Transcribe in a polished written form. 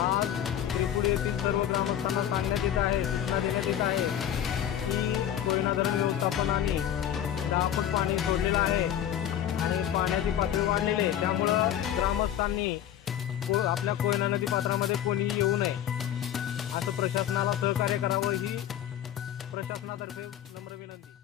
आज त्रिपुडी येथील सर्व ग्रामस्थांना सांगण्यात येत आहे, सूचना देण्यात येत आहे की कोयना धरण व्यवस्थापनाने 10 फूट पाणी सोडलेलं आहे आणि पाण्याची पातळी वाढलेली आहे। त्यामुळं ग्रामस्थांनी आपल्या कोयना नदी पात्रामध्ये कोणीही येऊ नये असं प्रशासनाला सहकार्य करावं ही प्रशासनातर्फे नम्र विनंती।